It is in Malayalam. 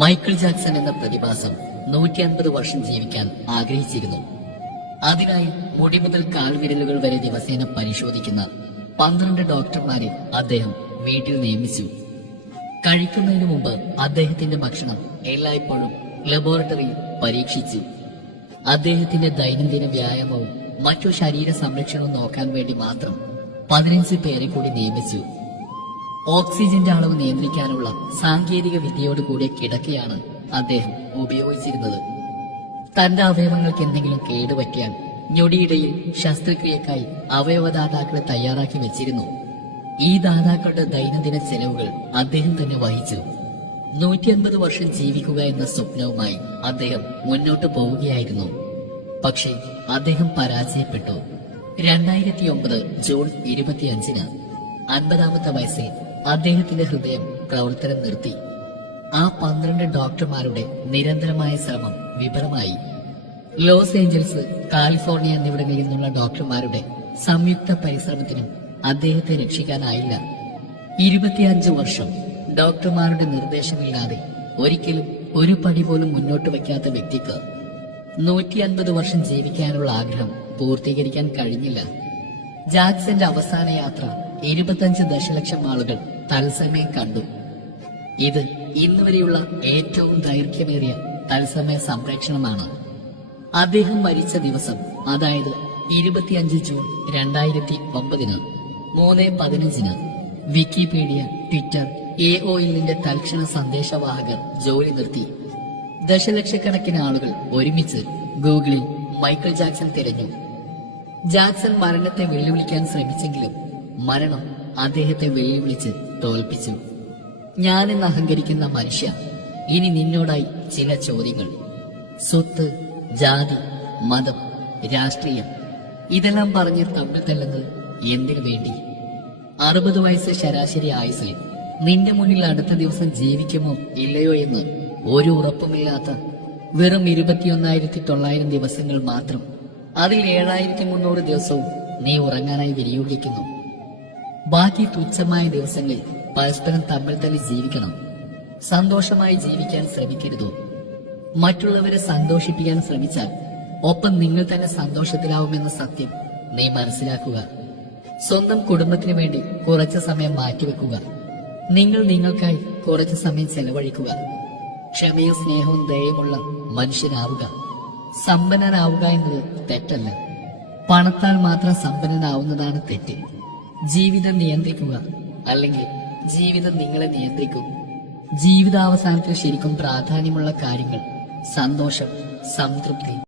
മൈക്കിൾ ജാക്സൺ എന്ന പ്രതിഭാസം 150 വർഷം ജീവിക്കാൻ ആഗ്രഹിച്ചിരുന്നു. അതിനായി മുടി മുതൽ കാൽവിരലുകൾ വരെ ദിവസേന പരിശോധിക്കുന്ന 12 ഡോക്ടർമാരെ അദ്ദേഹം വീട്ടിൽ നിയമിച്ചു. കഴിക്കുന്നതിന് മുമ്പ് അദ്ദേഹത്തിന്റെ ഭക്ഷണം എല്ലായ്പ്പോഴും ലബോറട്ടറിയിൽ പരീക്ഷിച്ചു. അദ്ദേഹത്തിന്റെ ദൈനംദിന വ്യായാമവും മറ്റു ശരീര സംരക്ഷണവും നോക്കാൻ വേണ്ടി മാത്രം 15 പേരെ കൂടി നിയമിച്ചു. ഓക്സിജന്റെ അളവ് നിയന്ത്രിക്കാനുള്ള സാങ്കേതിക വിദ്യയോട് കൂടിയ കിടക്കയാണ് അദ്ദേഹം ഉപയോഗിച്ചിരുന്നത്. തന്റെ അവയവങ്ങൾക്ക് എന്തെങ്കിലും കേടുപറ്റിയാൽ ഞൊടിയിടയിൽ ശസ്ത്രക്രിയക്കായി അവയവദാതാക്കളെ തയ്യാറാക്കി വെച്ചിരുന്നു. ഈ ദാതാക്കളുടെ ദൈനംദിന ചെലവുകൾ അദ്ദേഹം തന്നെ വഹിച്ചു. 150 വർഷം ജീവിക്കുക എന്ന സ്വപ്നവുമായി അദ്ദേഹം മുന്നോട്ടു പോവുകയായിരുന്നു. പക്ഷേ അദ്ദേഹം പരാജയപ്പെട്ടു. 2009 ജൂൺ 25-ന് 50-ാമത്തെ വയസ്സിൽ അദ്ദേഹത്തിന്റെ ഹൃദയം പ്രവർത്തനം നിർത്തി. ആ 12 ഡോക്ടർമാരുടെ നിരന്തരമായ ശ്രമം വിഫലമായി. ലോസ് ഏഞ്ചൽസ്, കാലിഫോർണിയ എന്നിവിടങ്ങളിൽ നിന്നുള്ള ഡോക്ടർമാരുടെ സംയുക്ത പരിശ്രമത്തിനും അദ്ദേഹത്തെ രക്ഷിക്കാനായില്ല. 25 വർഷം ഡോക്ടർമാരുടെ നിർദ്ദേശമില്ലാതെ ഒരിക്കലും ഒരു പടി പോലും മുന്നോട്ട് വയ്ക്കാത്ത വ്യക്തിക്ക് 150 വർഷം ജീവിക്കാനുള്ള ആഗ്രഹം പൂർത്തീകരിക്കാൻ കഴിഞ്ഞില്ല. ജാക്സന്റെ അവസാന യാത്ര 25 ദശലക്ഷം ആളുകൾ തത്സമയം കണ്ടു. ഇത് ഇന്നുവരെയുള്ള ഏറ്റവും ദൈർഘ്യമേറിയ തത്സമയ സംപ്രേക്ഷണമാണ്. അദ്ദേഹം മരിച്ച ദിവസം, അതായത് 25 ജൂൺ 2009-ന് 3:15-ന് വിക്കിപീഡിയ, ട്വിറ്റർ, AOLന്റെ തൽക്ഷണ സന്ദേശവാഹകർ ജോലി നിർത്തി. ദശലക്ഷക്കണക്കിന് ആളുകൾ ഒരുമിച്ച് ഗൂഗിളിൽ മൈക്കിൾ ജാക്സൺ തിരഞ്ഞു. ജാക്സൺ മരണത്തെ വെല്ലുവിളിക്കാൻ ശ്രമിച്ചെങ്കിലും മരണം അദ്ദേഹത്തെ വെല്ലുവിളിച്ച് തോൽപ്പിച്ചു. ഞാനെന്ന് അഹങ്കരിക്കുന്ന മനുഷ്യ, ഇനി നിന്നോടായി ചില ചോദ്യങ്ങൾ. സ്വത്ത്, ജാതി, മതം, രാഷ്ട്രീയം ഇതെല്ലാം പറഞ്ഞ് തമ്മിൽ തല്ലുന്നത് എന്തിനു വേണ്ടി? 60 വയസ്സ് ശരാശരി ആയുസ്സിൽ നിന്റെ മുന്നിൽ അടുത്ത ദിവസം ജീവിക്കുമോ ഇല്ലയോ എന്ന് ഒരു ഉറപ്പുമില്ലാത്ത വെറും 21,900 ദിവസങ്ങൾ മാത്രം. അതിൽ 7,300 ദിവസവും നീ ഉറങ്ങാനായി വിനിയോഗിക്കുന്നു. ബാക്കി തുച്ഛമായ ദിവസങ്ങളിൽ പരസ്പരം തമ്മിൽ തല്ലി ജീവിക്കണം. സന്തോഷമായി ജീവിക്കാൻ ശ്രമിക്കരുതോ? മറ്റുള്ളവരെ സന്തോഷിപ്പിക്കാൻ ശ്രമിച്ചാൽ ഒപ്പം നിങ്ങൾ തന്നെ സന്തോഷത്തിലാവുമെന്ന സത്യം നീ മനസ്സിലാക്കുക. സ്വന്തം കുടുംബത്തിന് വേണ്ടി കുറച്ചു സമയം മാറ്റിവെക്കുക. നിങ്ങൾ നിങ്ങൾക്കായി കുറച്ചു സമയം ചെലവഴിക്കുക. ക്ഷമയും സ്നേഹവും ദയവുമുള്ള മനുഷ്യനാവുക. സമ്പന്നനാവുക എന്നത് തെറ്റല്ല. പണത്താൽ മാത്രം സമ്പന്നനാവുന്നതാണ് തെറ്റ്. ജീവിതം നിയന്ത്രിക്കുക, അല്ലെങ്കിൽ ജീവിതം നിങ്ങളെ നിയന്ത്രിക്കും. ജീവിതാവസാനത്തിൽ ശരിക്കും പ്രാധാന്യമുള്ള കാര്യങ്ങൾ സന്തോഷം, സംതൃപ്തി,